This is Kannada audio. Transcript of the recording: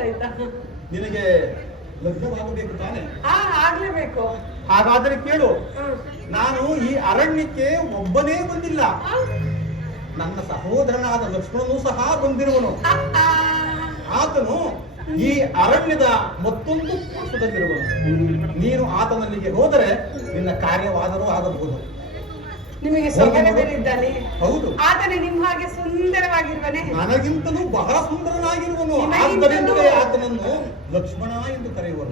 ಗೊತ್ತಾಯ್ತಾ? ನಿನಗೆ ಲಗ್ನವಾಗಬೇಕು ತಾನೆ? ಆಗ್ಲೇಬೇಕು. ಹಾಗಾದರೆ ಕೇಳು, ನಾನು ಈ ಅರಣ್ಯಕ್ಕೆ ಒಬ್ಬನೇ ಬಂದಿಲ್ಲ, ನನ್ನ ಸಹೋದರನಾದ ಲಕ್ಷ್ಮಣನೂ ಸಹ ಬಂದಿರುವನು. ಆತನು ಈ ಅರಣ್ಯದ ಮತ್ತೊಂದು ಪಕ್ಷದಲ್ಲಿರುವನು. ನೀನು ಆತನಲ್ಲಿಗೆ ಹೋದರೆ ನಿನ್ನ ಕಾರ್ಯವಾದರೂ ಆಗಬಹುದು. ನಿಮಗೆ ಸೊಗರವಿದ್ದಾನೆ. ಹೌದು, ಆತನೇ ನಿಮ್ಮ ಹಾಗೆ ಸುಂದರವಾಗಿರುವನೆ. ನನಗಿಂತಲೂ ಬಹಳ ಸುಂದರನಾಗಿರುವನು. ಆದ್ದರಿಂದಲೇ ಆತನನ್ನು ಲಕ್ಷ್ಮಣ ಎಂದು ಕರೆಯುವರು.